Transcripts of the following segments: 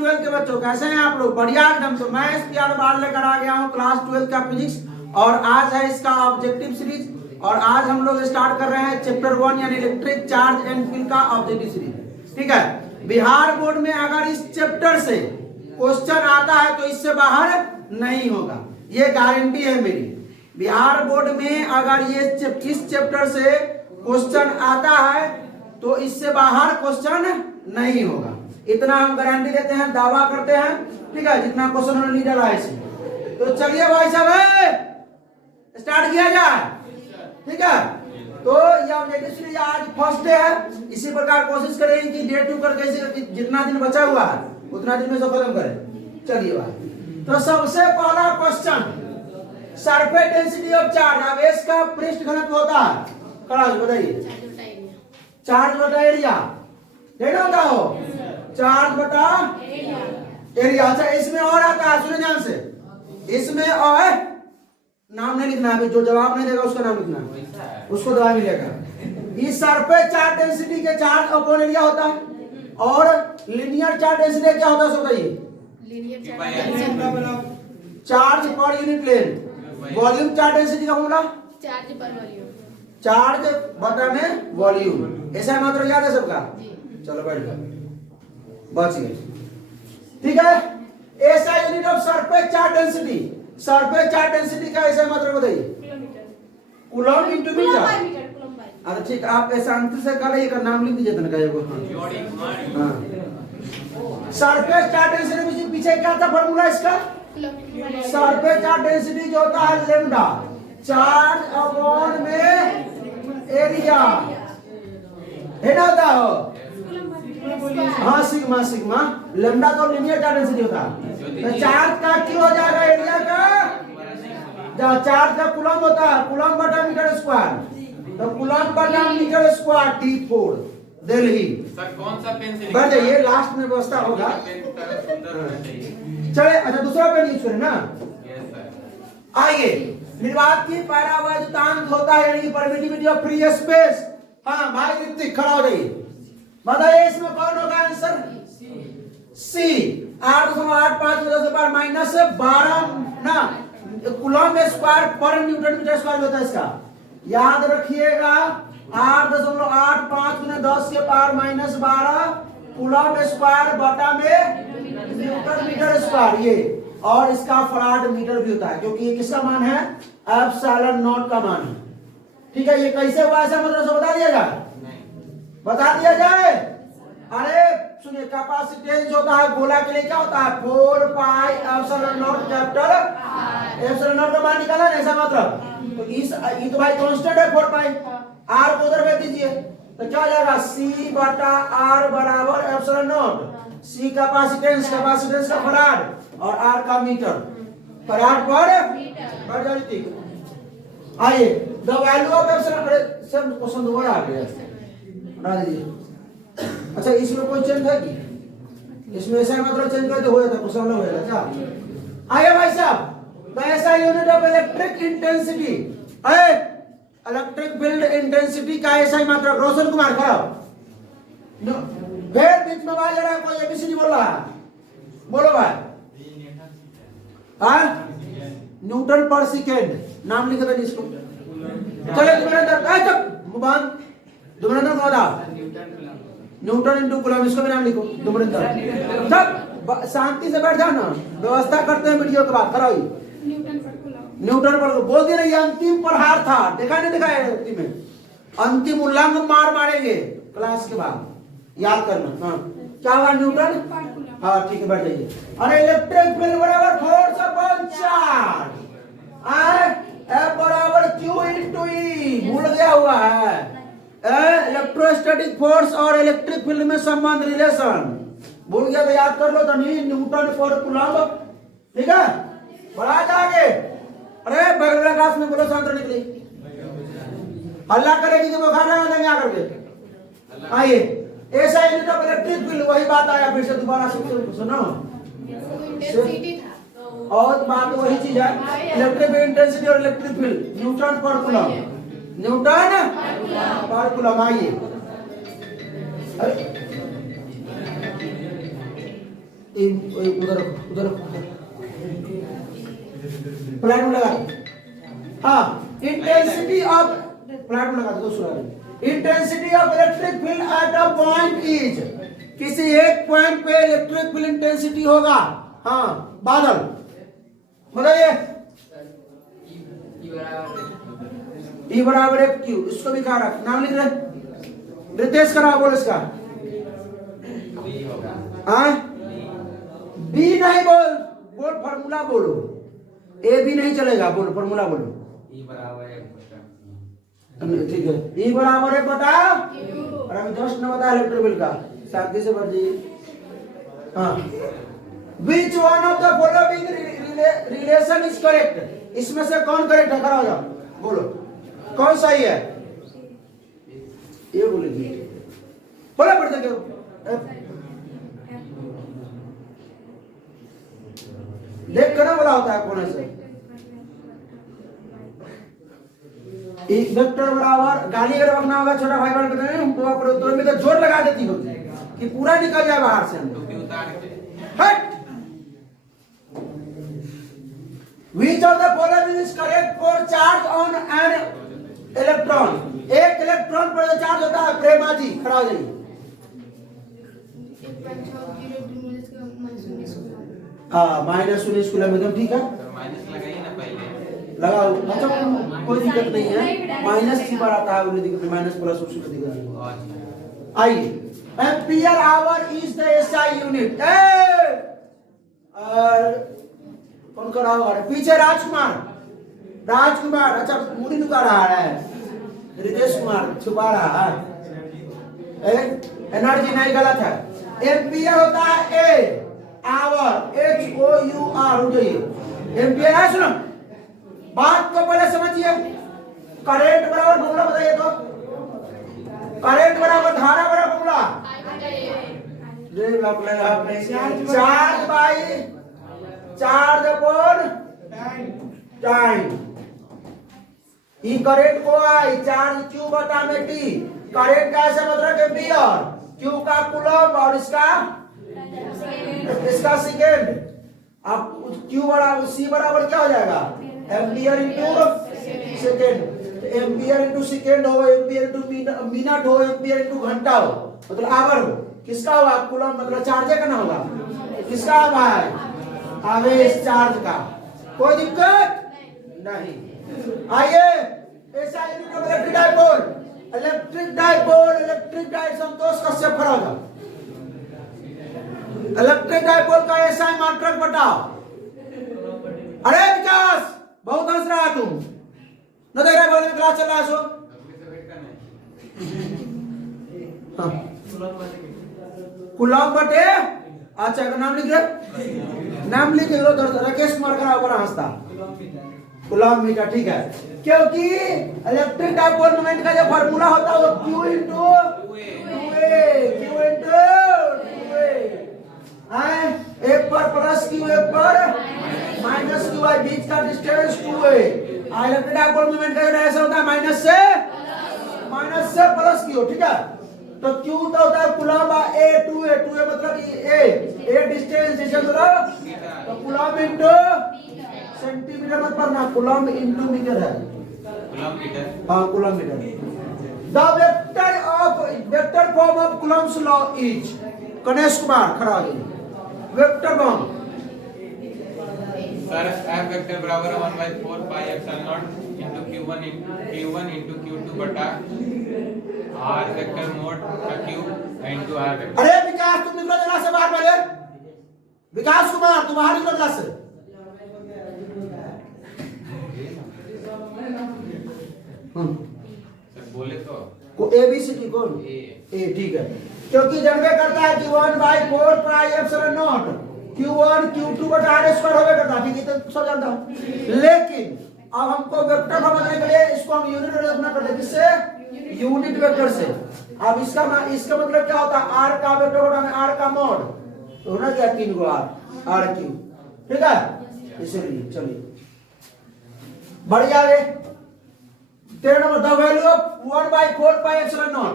12 के बच्चों, कैसे हैं आप लोग? बढ़िया एकदम। तो मैं SPR बाल लेकर आ गया हूँ क्लास 12 का फिजिक्स, और आज है इसका ऑब्जेक्टिव सीरीज। और आज हम लोग स्टार्ट कर रहे हैं चैप्टर 1 यानी इलेक्ट्रिक चार्ज एंड फील्ड का ऑब्जेक्टिव सीरीज। ठीक है, बिहार बोर्ड में अगर इस चैप्टर से क्वेश्चन आता है तो इससे बाहर नहीं होगा, ये गारंटी है मेरी। बिहार बोर्ड में अगर ये इस चैप्टर से क्वेश्चन आता है तो इससे बाहर क्वेश्चन नहीं होगा, इतना हम गारंटी देते हैं, दावा करते हैं। ठीक है, जितना क्वेश्चन हमने नहीं डाला है इसमें। तो चलिए भाई साहब स्टार्ट किया जाए। ठीक है, तो ये ऑब्जेक्टिव सीरीज आज फर्स्ट डे है। इसी प्रकार कोशिश करेंगे कि डे 2 करके जितना दिन बचा हुआ है उतना दिन में सब खत्म करें। चलिए भाई, तो सबसे पहला question, surface density of charge, आवेश का पृष्ठ घनत्व होता है, खड़ा बताइए। चार्ज बटा एरिया, देखना होता हो, चार्ज बटा एरिया। अच्छा, इसमें और आता है, सुने ध्यान से, इसमें और नाम नहीं लिखना है, जो जवाब नहीं देगा उसका नाम लिखना है, उसको दवा मिलेगा। इस सरफेस चार्ज डेंसिटी के चार्ज अपॉन एरिया होता है, और लीनियर चार्ज डेंसिटी क्या होता है सो बताइए? Charge per unit length. Volume charge density का फॉर्मूला चार्ज पर वॉल्यूम, चार्ज बटा में वॉल्यूम। ऐसा मात्र याद है सबका? चलो बैठ जाओ, बच गए। ठीक है, ऐसा unit of surface charge density, surface charge density का ऐसा मात्र बताइए? Coulomb into metre. अच्छा ठीक, आप ऐसा अंतर से कर का नाम लिख दीजिए तनका एगो। हां, सरफेस चार्ज डेंसिटी पीछे क्या था फॉर्मूला इसका? सरफेस चार्ज डेंसिटी जो होता है लैम्डा, चार्ज अपॉन में एरिया, है ना होता हो? हाँ, सिग्मा सिग्मा। लैम्डा तो लीनियर चार्ज डेंसिटी होता है, तो चार्ज का क्यों हो जाएगा एरिया का? चार्ज का कूलम होता है, कूलम बटा मीटर स्क्वायर, तो कूलम बटा metre square T4 Delhi. Sir कौन सा पेन से बढ़ जाइए, लास्ट में व्यवस्था होगा। चले, अच्छा दूसरा पेन यूज करें ना। आइए, निर्वात की परावर्तनांक होता है यानी कि परमिटिविटी ऑफ फ्री स्पेस। हाँ भाई ऋतिक खड़ा हो जाइए, बताइए इसमें कौन होगा आंसर? सी। 8.85 माइनस 12 ना कूलम स्क्वायर पर न्यूटन मीटर स्क्वायर होता है इसका, याद रखिएगा। 8.85 × 10 के पावर माइनस 12 कूलम स्क्वायर बटा में न्यूटन मीटर स्क्वायर, ये। और इसका फराड मीटर भी होता है, क्योंकि ये किसका मान है? एप्सिलॉन नॉट का मान है। ठीक है, ये कैसे हुआ ऐसा मतलब से बता दिया जाए? बता दिया जाए। अरे सुनिए, कैपेसिटेंस होता है गोला के लिए क्या होता है? 4 पाई epsilon not capital, epsilon nought का मान निकाला ना, ऐसा मतलब। तो इस ये तो भाई कांस्टेंट है 4 पाई, आर को उधर भेज दीजिए, तो क्या हो जाएगा? सी बटा आर बराबर epsilon nought. C capacitance, capacitance का फराड, और आर का मीटर, फराड पर बढ़ जाती। आइए, द वैल्यू ऑफ एप्सिलॉन, अरे सब क्वेश्चन दोबारा आ गया, हटा दीजिए। अच्छा, इसमें कोई चेंज है कि? इसमें ऐसा मतलब चेंज कर तो हो जाता, क्वेश्चन हो जाता। अच्छा आइए भाई साहब, तो ऐसा unit of electric intensity, electric field intensity का ऐसा ही मात्रा। रोशन कुमार खड़ा फिर बीच में आवाज आ रहा है, कोई एबीसीडी बोल रहा है, बोलो भाई। हाँ, न्यूटन पर सेकेंड नाम लिख दे इसको। चलो दुमरेंद्र, दुमरेंद्र को बता, न्यूटन इंटू कूलम, इसको भी नाम लिखो दुमरेंद्र। सब शांति से बैठ जाओ ना, व्यवस्था करते हैं वीडियो के बाद। खड़ा हुई, न्यूटन पर बोल दे रही, अंतिम प्रहार था, देखा नहीं देखा है? अंतिम में अंतिम उल्लंघ मार मारेंगे क्लास के बाद, याद करना। हाँ, क्या हुआ? न्यूटन। हाँ ठीक है, बैठ जाइए। अरे इलेक्ट्रिक फील्ड बराबर फोर्स अपॉन चार्ज, F बराबर Q इंटू E, भूल गया हुआ है। इलेक्ट्रोस्टैटिक फोर्स और इलेक्ट्रिक फील्ड में संबंध, रिलेशन भूल गया तो याद कर लो, तो नहीं न्यूटन पर कूलम। ठीक है, बढ़ा आगे। अरे बगल क्लास में बोलो, शांत निकली, हल्ला करेगी कि बुखार लगा क्या करके। आइए, ऐसा यूनिट ऑफ इलेक्ट्रिक फील्ड, वही बात आया फिर से दोबारा सुनो, और बात वही चीज है, इलेक्ट्रिक इंटेंसिटी और इलेक्ट्रिक फील्ड, न्यूटन पर कूलम, न्यूटन पर कूलम। आइए, उधर उधर प्लान में लगा। हाँ, इंटेंसिटी ऑफ प्लान में लगा दो दूसरा। Intensity of electric field at a point is, किसी एक पॉइंट पे इलेक्ट्रिक फील्ड इंटेंसिटी होगा। हाँ, बादल बताइए। E बराबर एफ क्यू, इसको भी कहा रख, नाम लिख रहे रितेश करा बोल इसका। हाँ, बी नहीं बोल, बोल फॉर्मूला बोलो। ए बी नहीं चलेगा, बोलो फॉर्मूला बोलो। E बराबर है, ठीक है, E बराबर है बता। और अभी जस्ट न बता इलेक्ट्रिक फील्ड का, शांति से पढ़ जाइए। हाँ, which one of the following relation is correct, इसमें से कौन करेक्ट है, खड़ा हो जाओ बोलो कौन सही है। ये बोलेगी, बोला पढ़ दे देख कर ना बोला होता है कौन से। एक वेक्टर बराबर, गाली अगर रखना होगा छोटा भाई बहन कहते हैं तो में तो जोर लगा देती होगी कि पूरा निकल जाए बाहर से। हट, which of the following is correct for charge on an electron, एक इलेक्ट्रॉन पर चार्ज होता है। प्रेमा जी खड़ा हो जाइए। हाँ, -19 कूलम एकदम ठीक है। माइनस लगाइए ना पहले, लगाओ, अच्छा कोई दिक्कत नहीं है। माइनस की बार आता है, कोई दिक्कत नहीं, माइनस प्लस उसकी कोई दिक्कत नहीं। आइए, ampere hour is the SI unit. और कौन कर रहा है पीछे? राजकुमार, राजकुमार। अच्छा, मुड़ी नुका रहा है, रितेश कुमार छुपा रहा है। एनर्जी नहीं, गलत है। एम्पियर होता है ए, आवर HOUR हो जाइए। एम्पियर है, सुनो बात को पहले समझिए। करंट बराबर फॉर्मूला बताइए तो। करंट बराबर धारा बराबर formula, charge by charge upon time. E current को आई चार्ज क्यू बटा में टी। करंट का ऐसा मतलब एम्पियर, क्यू का कूलम और इसका सेकेंड। अब क्यू बराबर सी बराबर क्या हो जाएगा? Ampere into second. Ampere into second हो, एम्पियर इनटू मिनट हो, एम्पियर इनटू घंटा हो, मतलब आवर हो। किसका होगा? कूलम मतलब चार्ज का ना होगा। किसका है? आवेश चार्ज का। कोई दिक्कत नहीं। आइए, ऐसा unit of electric dipole. Electric dipole, electric dipole Santosh Kashyap खड़ा होगा। इलेक्ट्रिक डाइपोल का ऐसा मात्रक बताओ। अरे विकास, बहुत हंस रहा है तुम, न देख रहा बोलने में क्लास चल रहा है सो। हाँ, कूलम बटे, अच्छा का नाम लिख रहे, नाम लिख लो। राकेश कुमार का बड़ा हंसता। कूलम मीटर, ठीक है, क्योंकि इलेक्ट्रिक डाइपोल मोमेंट का जो फार्मूला होता है वो Q into 2A, Q into 2A। एक पर प्लस Q, एक पर माइनस Q है, बीच का distance 2A। Electric dipole moment का जो ऐसा होता है माइनस से प्लस Q, ठीक है। तो Q तो होता है कूलम A 2A, 2A मतलब A डिस्टेंस मतलब, तो कूलम इंटू सेंटीमीटर मत पढ़ना, कूलम इंटू मीटर है। कूलम मीटर, हाँ coulomb metre. The vector form of Coulomb's law is, Ganesh Kumar खड़ा हो गई। Vector form sir, F vector बराबर 1/4 pi epsilon nought into Q1 into Q2 बटा R vector mod Q into R vector. अरे विकास, तुम निकलो जरा से बाहर पहले। विकास कुमार, तुम बाहर निकलो जरा से। सर बोले तो ABCD कौन? ए, ठीक है, क्योंकि जनवे करता है कि 1/4 pi epsilon not Q1 Q2 बटा R स्क्वायर होवे करता है, ठीक है, तो सब जानता हूं। लेकिन अब हमको वेक्टर समझने के लिए इसको हम यूनिट वेक्टर रखना पड़ता है। किससे? यूनिट वेक्टर से। अब इसका मतलब क्या होता है? R का वेक्टर बटा में R का मॉड, तो होना क्या 3 गो R क्यू, ठीक है। इसलिए चलिए बढ़िया रे। 13 number, the value of 1/4 pi epsilon not,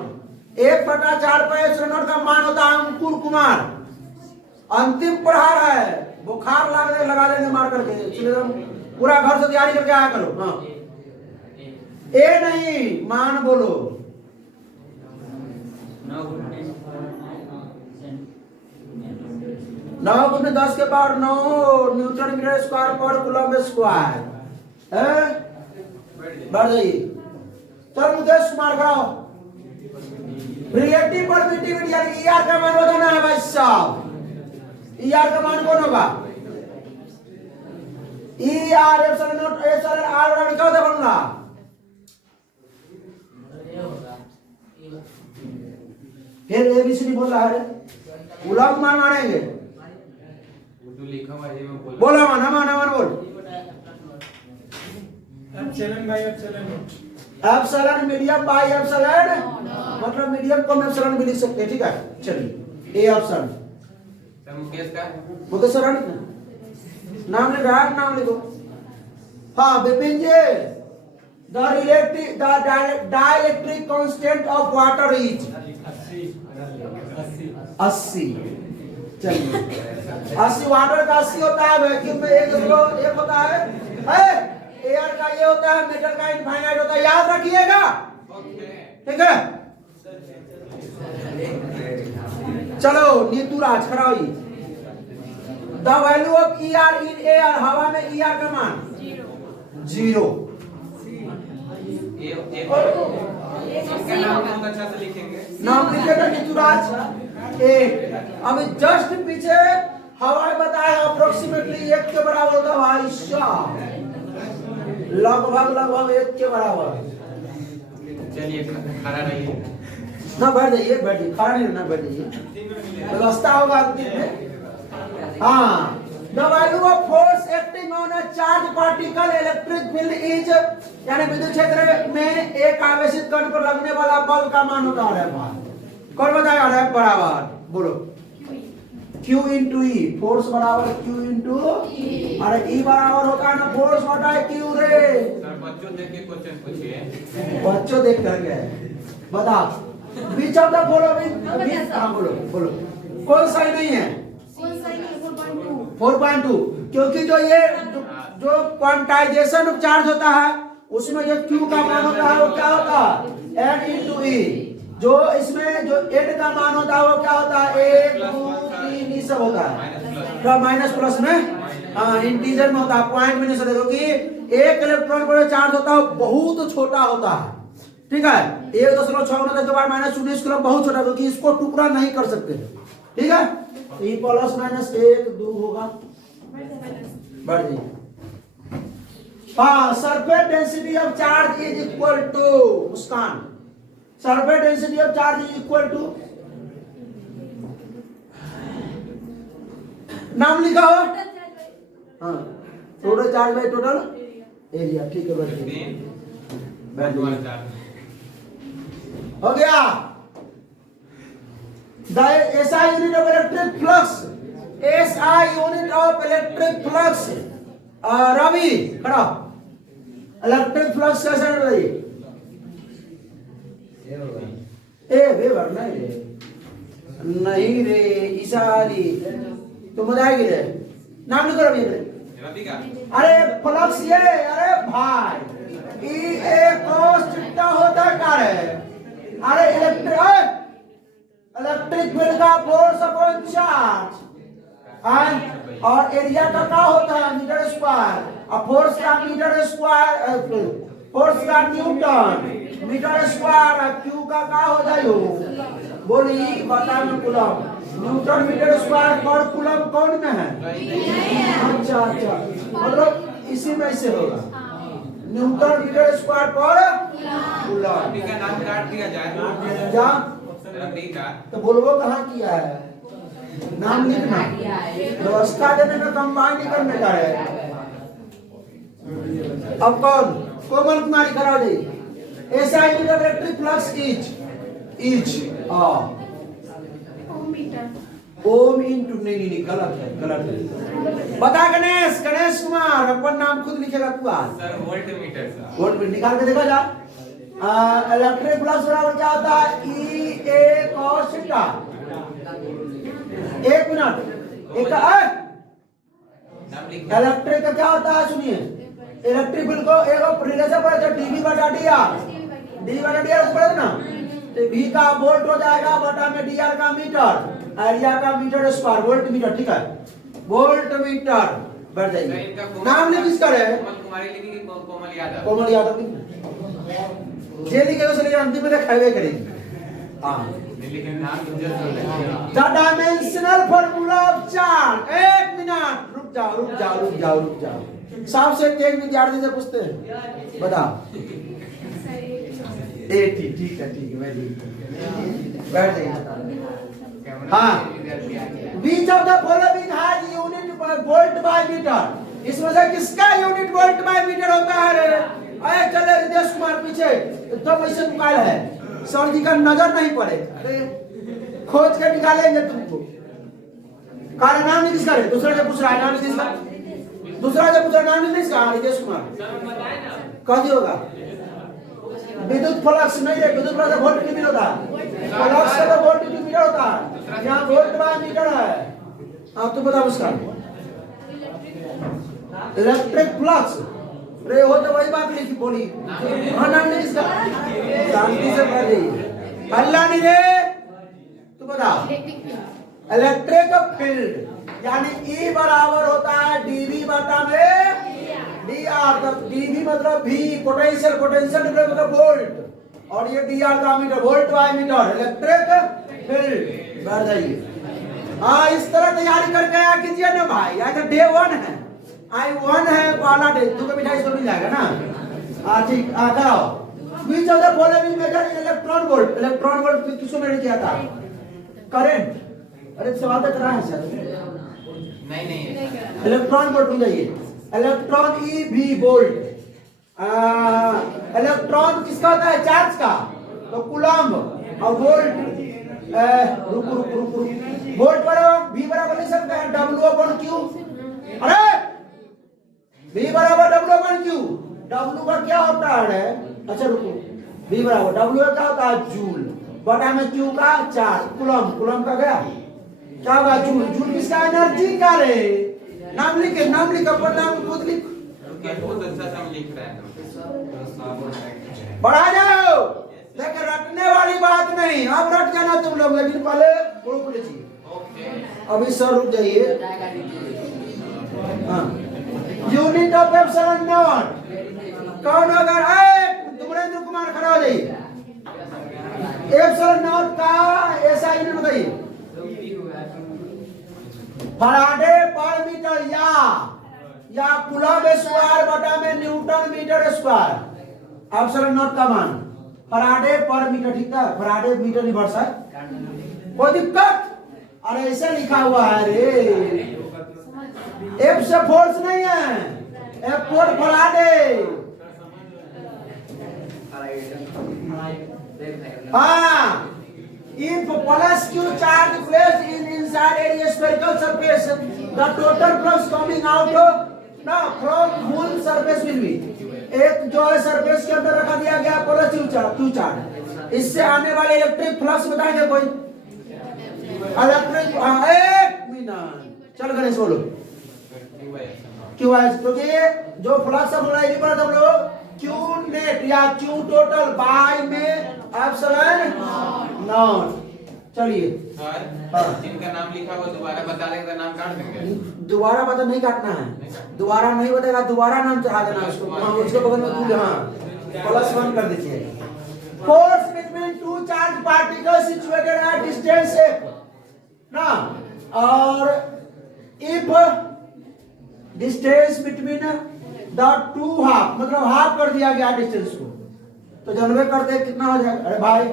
1/4 pi epsilon nought का मान होता है अंकुर कुमार। अंतिम प्रहार है, बुखार लगा देंगे मार करके, इसलिए हम पूरा घर से तैयारी करके आया करो। हाँ, ए नहीं मान बोलो। 9 गुने 10 के पावर 9 न्यूटन मीटर स्क्वायर पर कूलम स्क्वायर है। बढ़ जाइए। चल मुकेश कुमार कराओ। रिलेटिव परमिटिविटी यानी ईआर का मान बताना है भाई साहब। ईआर का मान कौन होगा? ER epsilon nought epsilon R बराबर क्या होता है फॉर्मूला? फिर एबीसीडी बोल रहा है, कूलम मान मानेंगे। उर्दू लिखा हुआ है मैं बोल। बोला मान बोल। Epsilon by epsilon nought. Epsilon medium by epsilon, मतलब मीडियम को हम एप्सिलॉन भी लिख सकते हैं। ठीक है, चलिए ए ऑप्शन। सर मुकेश का मुकेश सर नाम लिख रहा है, नाम लिखो। हाँ Vipin ji, the dielectric constant of water is 80। चलिए 80 वाटर का 80 होता है, वैक्यूम में एक होता है, एयर का ये होता है, मेटल का इनफाइनाइट होता है, याद रखिएगा। ठीक है, चलो नीतू राज कराओ। The value of ER in air, हवा में ईआर का मान 0। इसका नाम बहुत अच्छा से लिखेंगे। नाम लिखेगा नीतू राज 1। अभी जस्ट पीछे हवा में बताया अप्रोक्सीमेटली 1 के बराबर होता है भाई साहब, लगभग 1 के बराबर। चलिए खड़ा रहिए ना, बैठ जाइए, खड़ा नहीं रहना, बैठ जाइए, व्यवस्था होगा अंतिम में। हाँ, the value of force acting on a charge particle electric field is, यानी विद्युत क्षेत्र में एक आवेशित कण पर लगने वाला बल का मान होता है। कौन बताया रहा है? बराबर बोलो Q इंटू ई, फोर्स बराबर Q इंटू, अरे E बराबर होता है ना फोर्स बटा Q रे। सर बच्चों देख के क्वेश्चन पूछिए। बच्चों देख करके बता, बीच ऑफ द फॉलोइंग। हाँ बोलो कौन सही नहीं है? 4.2, क्योंकि जो क्वांटाइजेशन ऑफ चार्ज होता है उसमें जो Q का मान होता है वो क्या होता है? N इंटू ई। जो इसमें जो N का मान होता है वो क्या होता है? 1 2 3 ये सब होता है, तो माइनस प्लस में, हाँ इंटीजर में होता है, पॉइंट में नहीं होता, क्योंकि एक इलेक्ट्रॉन पर चार्ज होता है बहुत छोटा होता है। ठीक है, 1.6 के बाद -19 कूलम बहुत छोटा, क्योंकि इसको टुकड़ा नहीं कर सकते। ठीक है, ये प्लस माइनस 1 2 होगा, बढ़ जाइए। हाँ, surface density of charge is equal to, Muskan, surface density of charge is equal to, नाम लिखा हो। हाँ, total charge by total area. ठीक है, बैठ जाइए, हो गया। The SI unit of electric flux, SI unit of electric flux, Ravi खड़ा, इलेक्ट्रिक फ्लक्स कैसे बताइए? वेबर नहीं रे ईसारी, तो बताएगी रे, नाम लिखो रवि का। अरे फ्लक्स ये, अरे भाई ई एक कॉन्स्टेंट होता क्या है? अरे इलेक्ट्रिक फील्ड का फोर्स अपॉन चार्ज, और एरिया का क्या होता है? मीटर स्क्वायर, और फोर्स का मीटर स्क्वायर, फोर्स का न्यूटन, मीटर स्क्वायर, क्यू का क्या हो जाए? बोली बता में कूलम, न्यूटन मीटर स्क्वायर पर कूलम कौन में है? अच्छा, मतलब इसी में से होगा, न्यूटन मीटर स्क्वायर पर कूलम। का नाम काट दिया जाए क्या रवि का, तो बोलबो कहाँ किया है? नाम लिखना, व्यवस्था देने में कंबाइन नहीं करने का है। अब कौन? कोमल कुमारी खड़ा जी। SI unit of electric flux is ohm into, नहीं गलत है। बता गणेश कुमार, अपन नाम खुद लिखेगा तू आज। Sir volt meter sir, volt meter निकाल के देखा जा। इलेक्ट्रिक फ्लक्स बराबर क्या होता है? E A cos theta. 1 minute, एक नाम लिख इलेक्ट्रिक का क्या होता है सुनिए, इलेक्ट्रिक बिल को एक रिलेशन पर जो डीवी बटा डी आर, डी बटा डी आर पड़े ना, तो V का वोल्ट हो जाएगा बटा में DR का मीटर, एरिया का मीटर स्क्वायर, वोल्ट मीटर, ठीक है, वोल्ट मीटर बढ़ जाएगी। नाम लिख इसका है कोमल कुमारी लिखी कि कोमल यादव? कोमल यादव की जे लिखे उसने अंतिम में खावे करेगी। हाँ, लेकिन नाम जस्ट हो जाएगा। The dimensional formula of charge, एक मिनट रुक जाओ, सबसे तेज विद्यार्थी से पूछते हैं, बताओ। ठीक है मैं बैठ जाइए। हाँ, which of the following has unit volt by metre, इसमें से किसका यूनिट वोल्ट बाय मीटर होता है? अरे चले रितेश कुमार पीछे एकदम ऐसे निकाल है, सर जी का नजर नहीं पड़े, अरे खोज के निकालेंगे तुमको। कारण नाम नहीं किसका है? दूसरा जो पूछ रहा है नाम नहीं किसका, दूसरा जो पूछ रहा है नाम नहीं किसका? रितेश कुमार कह दिया होगा। विद्युत फ्लक्स नहीं है, विद्युत फ्लक्स वोल्ट की मीटर होता है, फ्लक्स का वोल्ट की मीटर होता है, यहाँ वोल्ट बाय मीटर है। आप तो बताओ उसका इलेक्ट्रिक फ्लक्स, रे हो तो वही बात लिखी बोली। हाँ नाम नहीं इसका, शांति से पढ़ रही अल्लाह नहीं रे, तू बता। इलेक्ट्रिक फील्ड यानी E बराबर होता है dV बटा में dr, तब dV मतलब V पोटेंशियल, मतलब वोल्ट, और ये dr का मीटर, volt by metre, electric field बढ़ जाइए। हाँ, इस तरह तैयारी करके आया कीजिए ना भाई, आज डे 1 है, I1 है पहला डे, तू को मिठाई मिल जाएगा ना। हाँ ठीक, कराओ। Which of the following measure electron volt किसको मेजर किया था? करंट। अरे सवाल तो करा है सर, नहीं इलेक्ट्रॉन वोल्ट हो जाइए, इलेक्ट्रॉन EV वोल्ट। इलेक्ट्रॉन किसका होता है? चार्ज का, तो कूलम्ब, और वोल्ट रुक वोल्ट बराबर V बराबर लिख सकते हैं W/Q। अरे V बराबर W/Q, W का क्या होता है? अच्छा रुको, V बराबर W का क्या होता है? जूल बटा में Q का चार्ज, कूलम्ब का गया क्या होगा? जूल किसका एनर्जी का रे? नाम लिख अपन नाम खुद लिख। बहुत अच्छा सा लिख रहा है, बढ़ा जाओ, देख रटने वाली बात नहीं, अब रट जाना तुम लोग, लेकिन पहले ग्रुप लीजिए। अभी सर रुक जाइए। हाँ, यूनिट ऑफ एप्सिलॉन नॉट कौन होगा? तुमरेंद्र कुमार खड़ा हो जाइए। एप्सिलॉन नॉट का ऐसा यूनिट बताइए। फराडे पर मीटर या कूलम्ब स्क्वायर बटा में newton metre square. Epsilon nought का मान फराडे पर मीटर, ठीक है, फराडे मीटर रिवर्स है, कोई दिक्कत? अरे ऐसे लिखा हुआ है रे, F से फोर्स नहीं है, F फोर फराडे। हाँ, if plus Q charge placed inside a spherical surface, the total flux coming out from whole surface will be, एक जो है सरफेस के अंदर रखा दिया गया प्लस Q चार्ज, इससे आने वाले इलेक्ट्रिक फ्लक्स बताएंगे कोई? इलेक्ट्रिक, एक मिनट, चल गणेश बोलो। क्यों है? क्योंकि जो फ्लक्स हम लोग Q नेट या Q टोटल बाय में एप्सिलॉन नॉट। चलिए सर, जिनका नाम लिखा हुआ दोबारा बता देंगे तो नाम काट देंगे? दोबारा बता नहीं काटना है, दोबारा नहीं बताएगा, दोबारा नाम चढ़ा देना उसको, उसके बगल में दूर, हाँ +1 कर दीजिए। Force between two charge particles situated at distance ना, और if distance between the two half, मतलब हाफ कर दिया गया डिस्टेंस को, तो जनवे करते कितना हो जाएगा? अरे भाई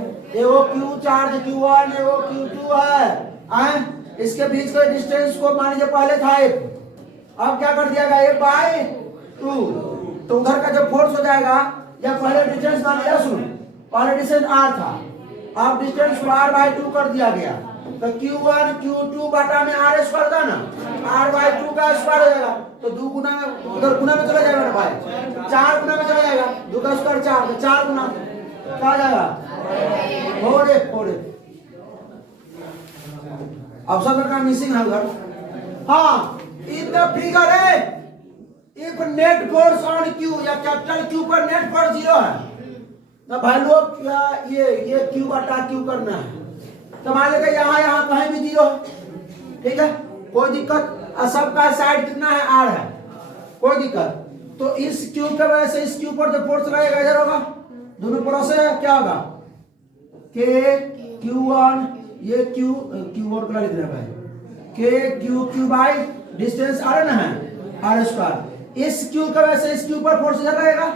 एगो Q चार्ज Q1 एगो Q2 है, इसके बीच के डिस्टेंस को मान लीजिए पहले था 1, अब क्या कर दिया गया 1/2, तो उधर का जब फोर्स हो जाएगा, या पहले डिस्टेंस मान लिया, सुन पहले डिस्टेंस R था, अब डिस्टेंस को R/2 कर दिया गया, तो Q1 Q2 बटा में R स्क्वायर था ना, R/2 का स्क्वायर हो जाएगा, तो 2 गुना में उधर गुना में चला जाएगा ना भाई, 4 गुना में चला जाएगा, 2 का स्क्वायर 4, तो 4 गुना क्या आ जाएगा? 4 अब सब का मिसिंग है उधर, हाँ, इन द फिगर है if net force on Q या कैपिटल क्यू पर नेट फोर्स 0 है तो वैल्यू ऑफ क्या ये क्यू बटा क्यू करना है। तो मान लेते यहाँ कहीं भी 0 है, ठीक है, कोई दिक्कत। सबका साइड कितना है r है, कोई दिक्कत। तो इस क्यू के वजह से इस क्यू पर जो फोर्स लगेगा इधर होगा, दोनों तरफ से क्या होगा के Q1 ये Q1 को लिख देना भाई के क्यू बाई डिस्टेंस r ना है r स्क्वायर। इस क्यू के वजह से इस क्यू पर फोर्स इधर लगेगा,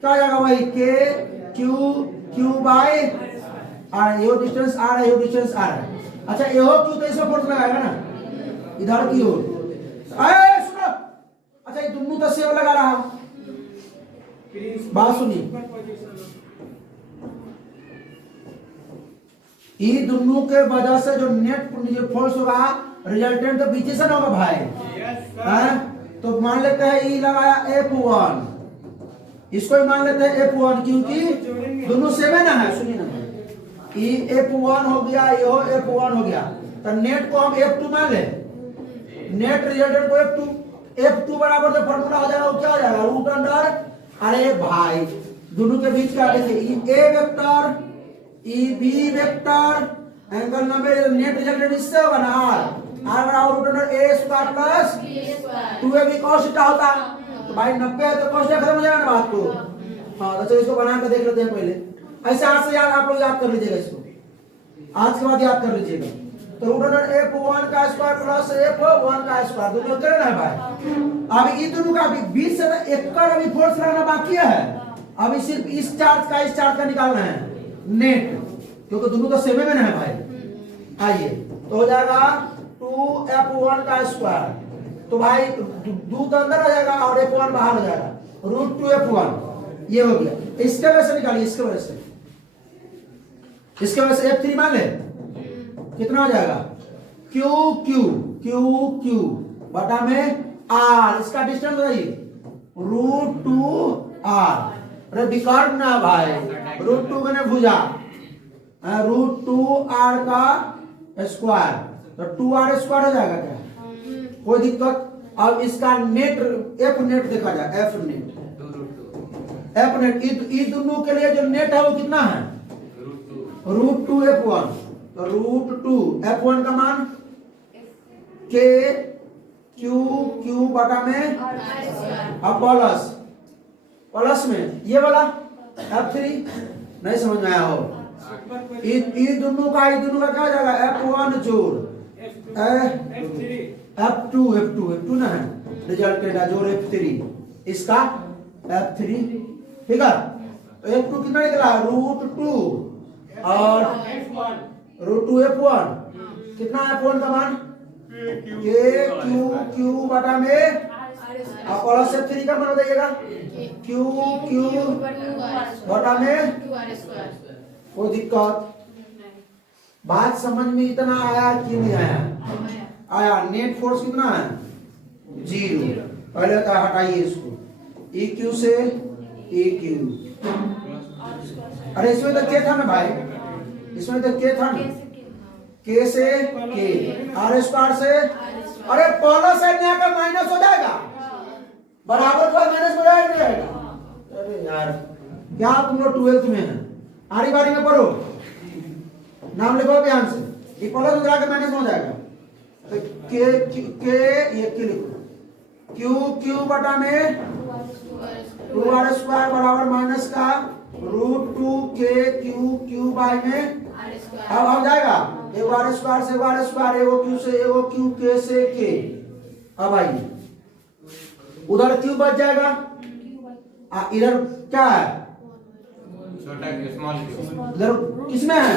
क्या हो जाएगा वही के क्यू बाई r। ये डिस्टेंस r है, ये डिस्टेंस r है। अच्छा ये हो क्यू तो इसमें फोर्स लगाएगा ना इधर की ओर। सुनो, अच्छा ये दोनों तो सेव लगा रहा हूं, बात सुनिए। ये दोनों के वजह से जो नेट फोर्स होगा रिजल्टेंट तो पीछे से ना होगा भाई, हैं? तो मान लेते हैं ये लगाया F1, इसको ही मान लेते हैं F1 क्योंकि दोनों सेम है ना है। सुनिए ना, ये F1 हो गया, ये हो F1 हो गया, तो नेट को हम F2 मान ले, नेट रिजल्टेंट को F2 बराबर जो फॉर्मूला हो जाएगा वो क्या हो जाएगा रूट अंडर। अरे भाई दोनों के बीच क्या देखिए ए वेक्टर ई B vector angle number net resultant इससे होगा ना r बराबर root under a square plus 2ab cos theta होता। तो भाई 90 है तो cos थीटा खत्म हो जाएगा ना बात को। हाँ तो चलो इसको बना के देख लेते हैं पहले। ऐसे आज से यार आप लोग याद कर लीजिएगा, इसको आज के बाद याद कर लीजिएगा। तो रूट अंडर f1 का स्क्वायर प्लस f1 का स्क्वायर दोनों करना है भाई। अभी ये दोनों का अभी 20 से एकड़ अभी फोर्स लगाना बाकी है, अभी सिर्फ इस चार्ज का निकालना है नेट, क्योंकि दोनों तो सेम में है भाई। आइए तो हो जाएगा 2f1 का स्क्वायर, तो भाई 2 तो अंदर हो जाएगा और f1 बाहर हो जाएगा, रूट 2f1 ये हो गया। इसके वजह से निकालिए, इसके वजह से f3 मान ले कितना हो जाएगा क्यू बटा में r, इसका डिस्टेंस बताइए रूट 2r। अरे विकर्ण ना भाई, रूट 2 ने भुजा रूट 2r का स्क्वायर, तो 2r स्क्वायर हो जाएगा क्या, कोई दिक्कत। अब इसका नेट एफ नेट देखा जाए, एफ नेट इस दोनों के लिए जो नेट है वो कितना है रूट 2f1। तो रूट 2f1 का मान के क्यू बटा में अब प्लस में ये वाला f3 नहीं समझ में आया हो। ये दोनों का क्या हो जाएगा f1 जोड़ f2 ना है रिजल्टेंट है जोड़ f3 इसका f3, ठीक है। तो f2 कितना निकला रूट 2 और रूट 2f1 कितना f1 का मान के क्यू बटा में आप प्लस f3 का मान बताइएगा क्यू बटा में। कोई दिक्कत, बात समझ में इतना आया कि नहीं आया नेट फोर्स कितना है 0। पहले तो हटाइए इसको ई क्यू से ई क्यू। अरे इसमें तो क्या था ना भाई, इसमें तो क्या था ना के से के आर स्क्वायर से, अरे प्लस साइड में आकर माइनस हो जाएगा, बराबर का माइनस हो जाएगा। अरे यार क्या तुम लोग 12th में है, आरी बारी में पढ़ो, नाम लिखो ध्यान से, ये प्लस उधर आकर माइनस हो जाएगा। तो के ये के लिखो क्यू बटा में 2r स्क्वायर बराबर माइनस का रूट 2 के क्यू बाई में। अब आ जाएगा एक r स्क्वायर से r स्क्वायर, एगो क्यू से एगो क्यू के से के। अब आइए उधर क्यू बच जाएगा, इधर क्या है छोटा स्मॉल क्यू, इधर किसमें है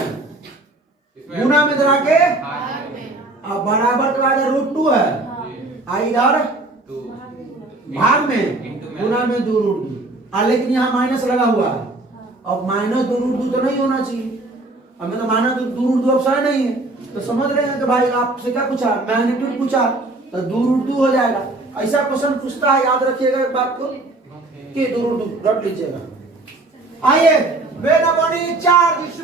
गुना में इधर आके अब बराबर के बाद रूट 2 है, इधर भाग में गुना में 2 रूट 2, लेकिन यहाँ माइनस लगा हुआ है। अब माइनस 2 रूट 2 तो नहीं होना चाहिए, हमें तो माइनस 2 रूट 2 ऑप्शन नहीं है। तो समझ रहे हैं कि भाई आपसे क्या पूछा, मैग्नीट्यूड पूछा, तो 2 रूट 2 हो जाएगा। ऐसा क्वेश्चन पूछता है, याद रखिएगा एक बात को कि 2 रूट 2 रट लीजिएगा। आइए when a body charge is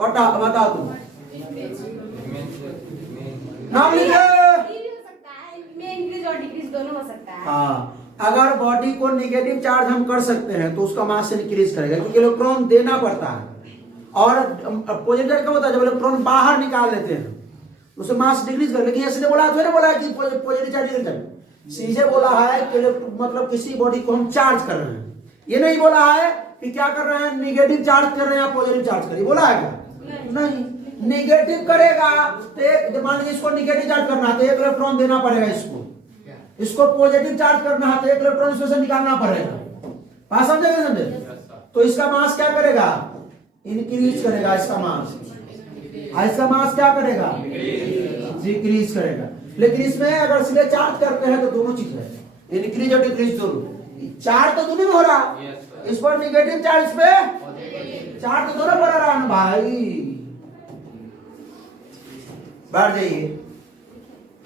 बटा तुम नाम लिखे। इंक्रीज और डिक्रीज दोनों हो सकता है। हाँ, अगर बॉडी को नेगेटिव चार्ज हम कर सकते हैं तो उसका मास इंक्रीज करेगा, क्योंकि इलेक्ट्रॉन देना पड़ता है। और पॉजिटिव चार्ज क्या होता है, जब इलेक्ट्रॉन बाहर निकाल लेते हैं उसे मास डिक्रीज कर। लेकिन ऐसे बोला तो बोला कि पॉजिटिव चार्ज निकल जाए, सीधे बोला है कि मतलब किसी बॉडी को हम चार्ज कर रहे हैं। ये नहीं बोला है कि क्या कर रहे हैं, नेगेटिव चार्ज कर रहे हैं या पॉजिटिव चार्ज कर रहे हैं, बोला है क्या? नहीं। नेगेटिव करेगा तो एक, मान लीजिए इसको नेगेटिव चार्ज करना है तो एक इलेक्ट्रॉन देना पड़ेगा इसको पॉजिटिव चार्ज करना है तो एक इलेक्ट्रॉन इसमें से निकालना पड़ेगा। बात समझे नहीं समझे? तो इसका मास क्या करेगा, इंक्रीज करेगा इसका मास। इसका मास क्या करेगा, डिक्रीज करेगा। लेकिन इसमें अगर सीधे चार्ज करते हैं तो दोनों चीज है, इंक्रीज और डिक्रीज दोनों। चार्ज तो दोनों में हो रहा, इस पर नेगेटिव चार्ज, इस पे चार्ज तो दोनों पर आ रहा है भाई। बाहर जाइए,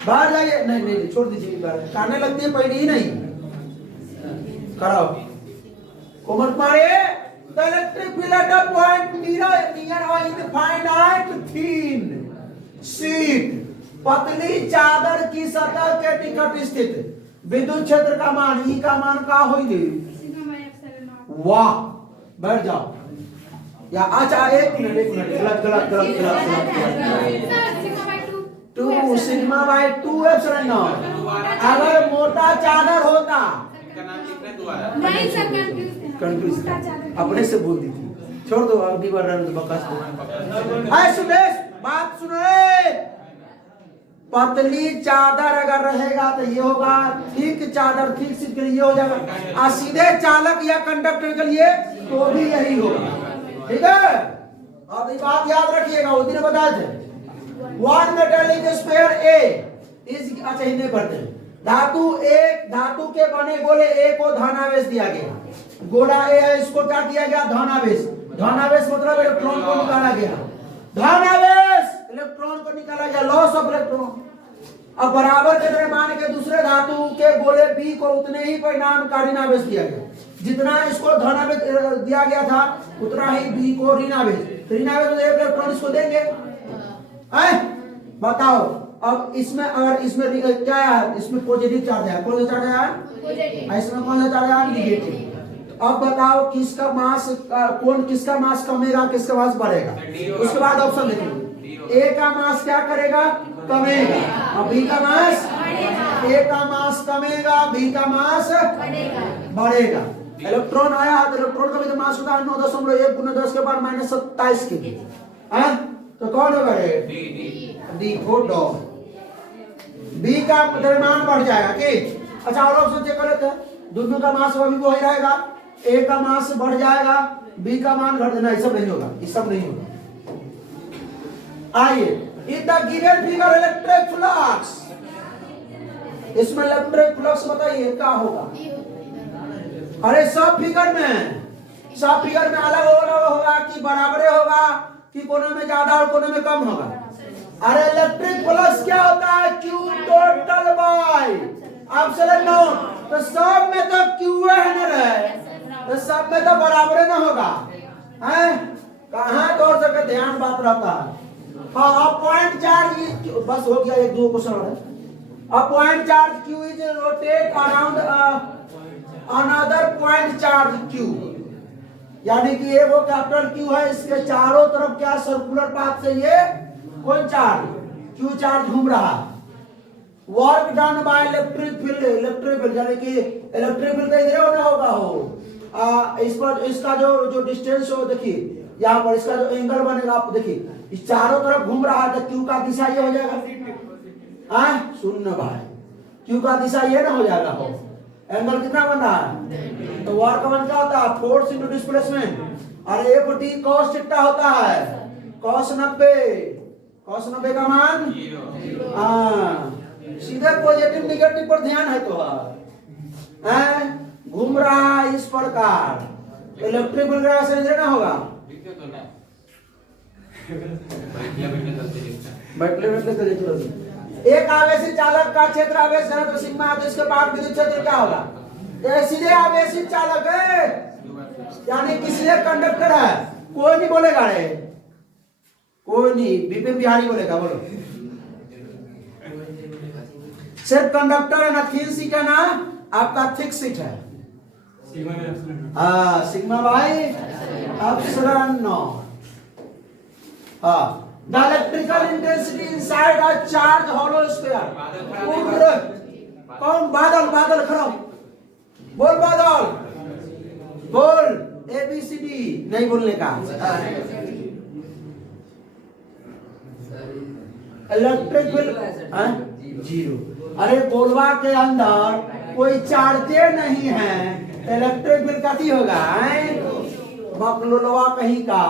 बाहर जाइए। नहीं नहीं छोड़ दीजिए, करने लगती है पहले ही नहीं कराओ। कोमल कुमारी, the electric field at a point near or infinite thin sheet, पतली चादर की सतह के निकट स्थित विद्युत क्षेत्र का मान, ई का मान का होगी। वाह, बैठ जाओ। या अच्छा एक मिनट गलत। 2 सिग्मा बाय 2 एप्सिलॉन नॉट। अगर मोटा चादर होता, नहीं सर, कंफ्यूज अपने से बोल दी थी, छोड़ दो अगली बार बकवास दो। सुरेश बात सुनो, पतली चादर अगर रहेगा तो ये होगा, ठीक चादर ठीक सीट के लिए ये हो जाएगा, और सीधे चालक या कंडक्टर के लिए तो भी यही होगा। ठीक है, अब ये बात याद रखिएगा, उस दिन बताए थे। One metallic sphere A is, अच्छा हिंदी पढ़ते हैं। धातु के बने गोले ए को धनावेश दिया गया, गोला ए है, इसको क्या दिया गया, धनावेश। धनावेश मतलब इलेक्ट्रॉन को निकाला गया, धनावेश इलेक्ट्रॉन को निकाला गया, लॉस ऑफ इलेक्ट्रॉन। अब बराबर के द्रव्यमान के दूसरे धातु के गोले बी को उतने ही परिणामकारी ऋणावेश दिया गया, जितना इसको धनावेश दिया गया था उतना ही बी को ऋणावेश। ऋणावेश तो एक इलेक्ट्रॉन इसको देंगे। बताओ, अब इसमें अगर इसमें क्या है, इसमें पॉजिटिव चार्ज है, कौन सा चार्ज है, इसमें कौन सा चार्ज है, निगेटिव। अब बताओ किसका मास, किसका मास कमेगा, किसका मास बढ़ेगा। उसके बाद ऑप्शन देखेंगे, ए का मास क्या करेगा, कमेगा, और बी का मास, ए का मास कमेगा, बी का मास बढ़ेगा। इलेक्ट्रॉन आया तो इलेक्ट्रॉन का भी तो मास होता है 9.1 × 10 के पावर -27 के। तो कौन होगा, डी को डॉ। बी का द्रव्यमान बढ़ जाएगा कि, अच्छा और ऑप्शन चेक कर लेते हैं, दोनों का मास अभी वही रहेगा, ए का मास बढ़ जाएगा, बी का मान घट देना, ये सब नहीं होगा, ये सब नहीं होगा। आइए, in the given figure electric flux, इसमें इलेक्ट्रिक फ्लक्स बताइए क्या होगा। अरे सब फिगर में अलग होगा कि बराबर होगा कि कोने में ज्यादा और कोने में कम होगा। अरे इलेक्ट्रिक फ्लक्स क्या होता है, Q total by epsilon not. तो सब में तो Q है ना रहे, तो सब में तो बराबर ना होगा, हैं कहां तो और जगह ध्यान बात रहता है। हाँ, पॉइंट चार्ज बस हो गया, एक दो क्वेश्चन और है। A point charge Q is rotate around another point charge Q, यानी कि ये वो कैपिटल Q है, इसके चारों तरफ क्या सर्कुलर पाथ से ये कौन चार्ज, Q चार्ज घूम रहा। Work done by electric field, यानी कि इलेक्ट्रिक फील्ड इधर होना होगा हो, इस पर इसका जो डिस्टेंस हो, देखिए यहाँ पर इसका जो एंगल बनेगा, आप देखिए इस चारों तरफ घूम रहा है, तो Q का दिशा ये हो जाएगा। सुन भाई, Q का दिशा ये ना हो जाएगा, हो एंगल कितना बन रहा है, तो वर्क वन क्या होता है, फोर्स इनटू डिस्प्लेसमेंट। और F D cos थीटा होता है, cos 90 का मान, सीधे पॉजिटिव निगेटिव पर ध्यान है, तो घूम रहा है इस प्रकार, इलेक्ट्रिक वगैरह से ना होगा। एक आवेशी चालक का क्षेत्र आवेश है तो सिग्मा है, तो इसके पार विद्युत क्षेत्र क्या होगा, ये सीधे आवेशी चालक है, यानी किसी कंडक्टर है, कोई नहीं बोलेगा रे, कोई नहीं, बीपी बिहारी बोलेगा, बोलो सिर्फ कंडक्टर है ना, थिन सीट है ना, आपका थिक सीट है। Sigma by epsilon not. The electrical intensity inside a charge hollow sphere. कौन? बादल। बादल खड़ा बोल, बादल बोल, ABCD नहीं बोलने का। Electric field zero. अरे बोलवा के अंदर कोई चार्जे नहीं है, इलेक्ट्रिक फील्ड कथी होगा? बकलोलवा कहीं का।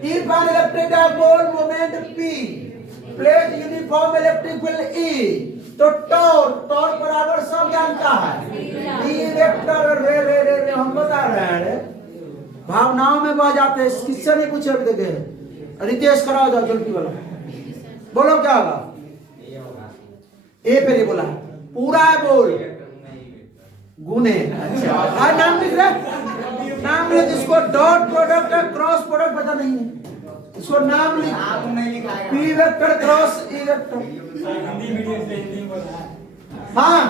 If an electric dipole moment P place uniform electric field E, तो टॉर्क बराबर सब जानता है, E वेक्टर। रे हम बता रहे हैं, भावनाओं में बह जाते हैं। किससे नहीं पूछे अभी देखे? रितेश कराओ जाओ जल्दी वाला, बोलो क्या होगा? ए पे नहीं बोला, पूरा है बोल। गुने। अच्छा नाम लिख रहे, नाम लिख। इसको डॉट प्रोडक्ट क्रॉस प्रोडक्ट पता नहीं है, इसको नाम लिख। P vector cross E vector. हाँ,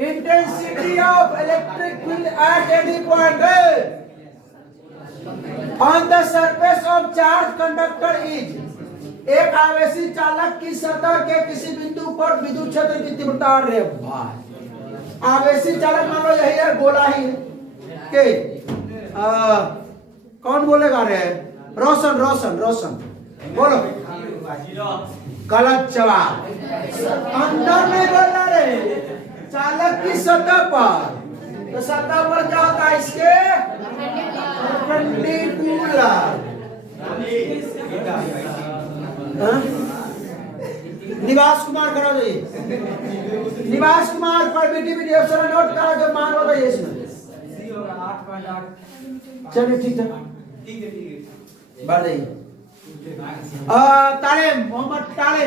intensity of electric field at any point on the surface of charge conductor is. एक आवेशी चालक की सतह के किसी बिंदु पर विद्युत क्षेत्र की तीव्रता। रे भाई, आवेशी चालक मान लो यही है, गोला ही है के कौन बोलेगा? रे रोशन। रोशन रोशन बोलो। गलत जवाब। अंदर नहीं बोलना रे, चालक की सतह पर। तो सतह पर क्या होता है इसके? परपेंडिकुलर। निवास कुमार करा दो, निवास कुमार परमिटिविटी एप्सिलॉन नॉट का जो मान होता है इसमें। चलिए ठीक है, बढ़ जाइए। ताले मोहम्मद ताले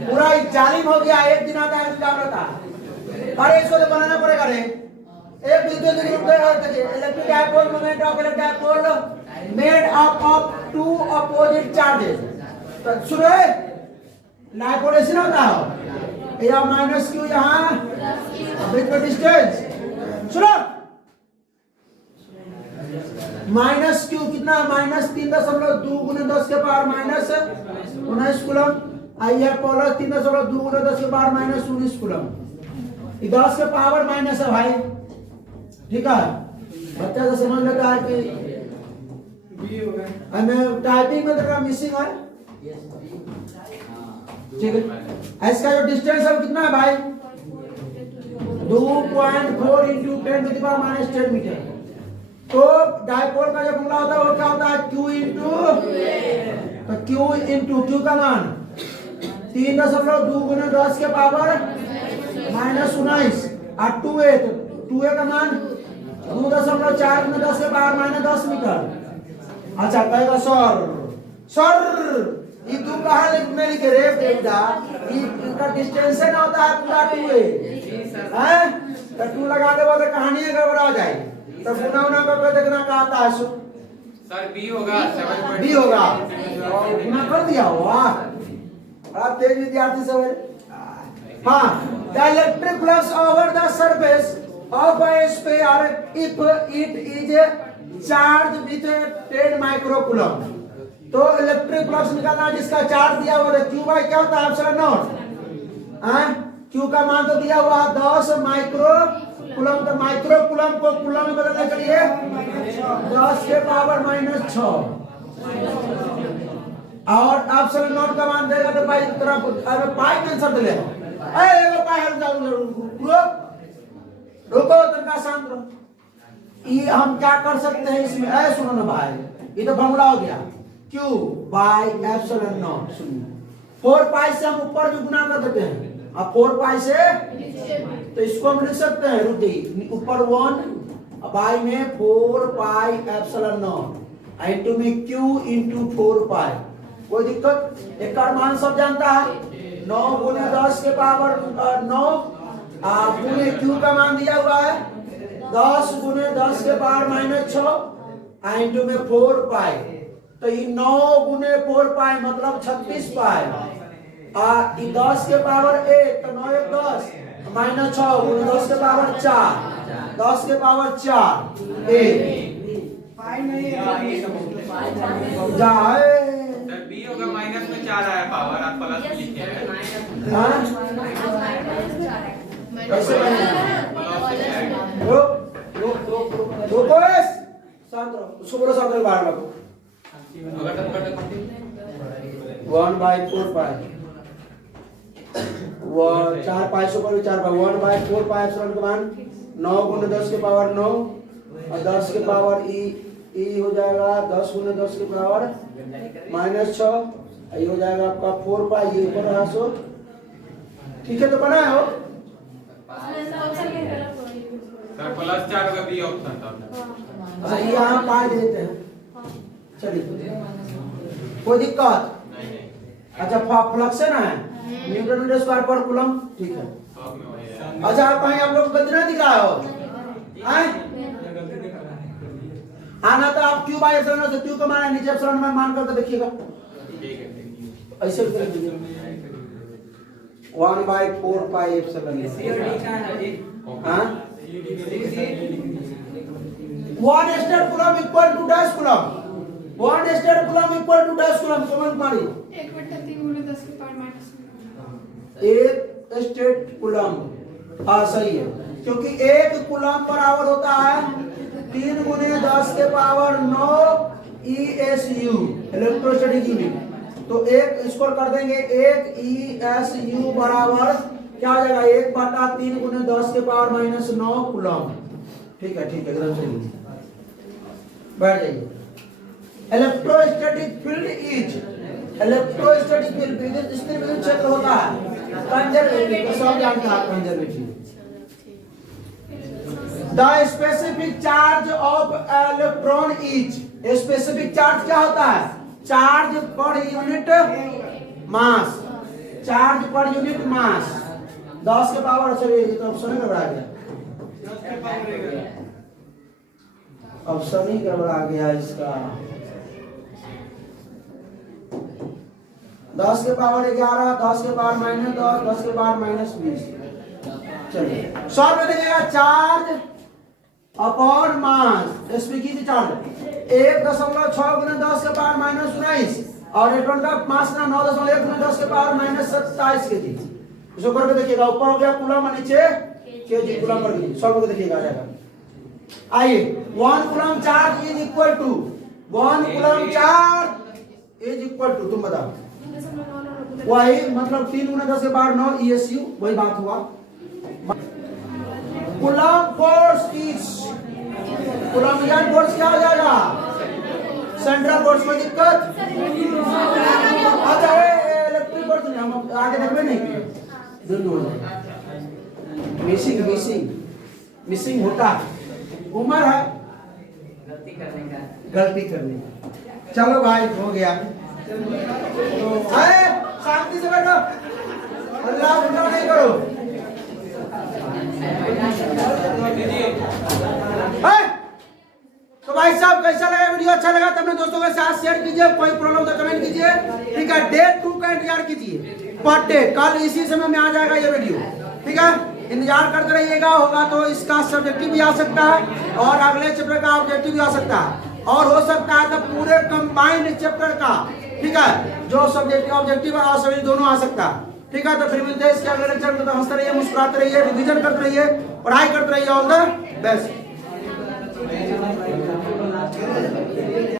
पूरा जालिम हो गया। एक दिन आता है एग्जाम रहता। अरे इसको तो बनाना पड़ेगा रे। एक बिंदु electric dipole moment of electric dipole made up of two opposite charges. तो सुनो, डायपोलेशन होता है या माइनस क्यू, यहाँ बीच में डिस्टेंस। सुनो, माइनस क्यू कितना? -3.2 गुने 10 के पावर -19 कूलम। आई है प्लस 3.2 गुने 10 के पावर -19 कूलम। 10 के पावर माइनस है भाई, ठीक है? बच्चा तो समझ लेता है कि हमें टाइपिंग में तो मिसिंग है, ठीक है? इसका जो डिस्टेंस है कितना है भाई? 2.4 × 10⁻⁻10 मीटर। तो डायपोल का जो फॉर्मूला होता है वो क्या होता है? Q का मान 3.2 गुने 10 के पावर -19 और 2a, तो 2a का मान 2.4 गुने 10 के पावर -10 मीटर। अच्छा कहेगा सर ये तू कहाँ लिखने लिखे रे बेटा? इनका डिस्टेंस ना होता है पूरा 2a है, तो 2 लगा दे तो कहानी गड़बड़ा जाए। तो गुना करके देखना क्या आता है? सर बी होगा, 7.2 बी होगा। गुना कर दिया, वाह बड़ा तेज विद्यार्थी सब है। हाँ, the electric flux over the surface of a sphere if it is charge with 10 microcoulomb. तो इलेक्ट्रिक फ्लक्स निकालना जिसका चार्ज दिया हुआ है Q बाई क्या होता है? Epsilon not. Q का मान तो दिया हुआ 10 माइक्रोकूलम। तो माइक्रोकूलम को कूलम में बदलने के लिए 10 के पावर -6 और एप्सिलॉन नॉट का मान देगा तो भाई तरफ पाई आंसर दे ले। एगो पाई रुको तनका शांत रहो। ये हम क्या कर सकते हैं इसमें? सुनो ना भाई, ये तो फॉर्मूला हो गया Q बाई एप्सिलॉन नॉट। सुनिए 4 पाई से हम ऊपर भी गुना कर देते हैं, अब 4 पाई से तो इसको हम लिख सकते हैं रुटी ऊपर 1 बाई में 4 पाई एप्सिलॉन नॉट इनटू में Q इनटू 4 पाई। कोई दिक्कत? एक का मान सब जानता है 9 गुने 10 के पावर 9 गुने Q का मान दिया हुआ है 10 गुने 10 के पावर -6 इनटू में 4 पाई। तो ये 9 गुने 4 पाई मतलब 36 पाई। 10 के पावर 1 तो 9 1 10 माइनस 6 गुने 10 के पावर 4, 10 के पावर 4 1 जाए। सर बी होगा माइनस में 4 आया पावर, आप प्लस में लिखे हैं। हाँ कैसे रुको शांत रहो, उसको बोलो शांत रहो, बाहर रखो। 1/4 पाई 4 पाई से ऊपर 4 पाई 1/4 पाई एप्सिलॉन का मान 9 गुने 10 के पावर 9 और 10 के पावर ई हो जाएगा 10 गुने 10 के पावर -6, ये हो जाएगा आपका 4 पाई, ये ऊपर रहा सो ठीक है। तो बनाए हो सर प्लस 4 होगा बी ऑप्शन था। अच्छा यहाँ पाई देते हैं, चलिए कोई दिक्कत नहीं। अच्छा फ्लक्स है ना है न्यूटन मीटर स्क्वायर पर कूलम, ठीक है। सब में वही है। अच्छा आप कहीं आप लोग गलती ना दिख रहा हो हैं? आना तो आप क्यू बाई एप्सिलॉन से क्यू का मान नीचे एप्सिलॉन में मान करके देखिएगा, ठीक है। ऐसे भी कर दीजिए 1/4 पाई एप्सिलॉन। हाँ 1 stat coulomb equal to dash coulomb, 1 stat coulomb equal to dash coulomb. Comment मारिए 1/3 गुने 10 के पावर एक स्टेट कूलम। हाँ सही है, क्योंकि एक कूलम पर आवर होता है 3 गुने 10 के पावर 9 ESU इलेक्ट्रोस्टैटिक यूनिट। तो एक इसको कर देंगे 1 ESU बराबर क्या हो जाएगा 1/3 गुने 10 के पावर -9 कूलम। ठीक है एकदम सही, बैठ जाइए। Electrostatic field is electrostatic field विद्युत स्थिर विद्युत क्षेत्र होता है कंजर्वेटिव, तो सब जानते हैं conservative. The specific charge of electron is, specific charge क्या होता है charge per unit mass, charge per unit mass 10 के पावर। चलिए ये तो ऑप्शन ही गड़बड़ा गया, ऑप्शन ही गड़बड़ा गया इसका। 10 के पावर 11, 10 के पावर -10, 10 के पावर -20। चलिए सॉल्व में देखिएगा charge upon mass, speaking charge 1.6 गुने 10 के पावर -19 और इलेक्ट्रॉन का मास ना 9.1 गुने 10 के पावर -27 केजी। इसको करके देखिएगा, ऊपर हो गया कूलम और नीचे केजी, कूलम पर केजी। सॉल्व करके देखिएगा आ जाएगा। आइए 1 coulomb charge is equal to 1 coulomb charge is equal to, तुम बताओ वही मतलब 3 गुने 10 के पावर 9 ESU, वही बात हुआ। कूलम फोर्स इज, कूलम्बियन फोर्स क्या हो जाएगा सेंट्रल फोर्स, कोई दिक्कत। अच्छा इलेक्ट्रिक फोर्स नहीं, हम आगे देखबे नहीं, मिसिंग होता है, उम्र है गलती करने का। चलो भाई हो गया, शांति से बैठो, अल्लाह गुनाह नहीं करो। तो भाई साहब कैसा लगा वीडियो, अच्छा लगा तो अपने दोस्तों के साथ शेयर कीजिए, कोई प्रॉब्लम तो कमेंट कीजिए, ठीक है। डे 2 का इंतजार कीजिए, पर डे कल इसी समय में आ जाएगा ये वीडियो, ठीक है। इंतजार करते रहिएगा, होगा तो इसका सब्जेक्टिव भी आ सकता है और अगले चैप्टर का ऑब्जेक्टिव भी आ सकता है, और हो सकता है तो पूरे कंबाइंड चैप्टर का, ठीक है, जो सब्जेक्टिव ऑब्जेक्टिव और सभी दोनों आ सकता है, ठीक है। तो फिर मिलते हैं इसके अगले लेक्चर में, तो हंसते रहिए, मुस्कुराते रहिए, रिवीजन करते रहिए, पढ़ाई करते रहिए। All the best.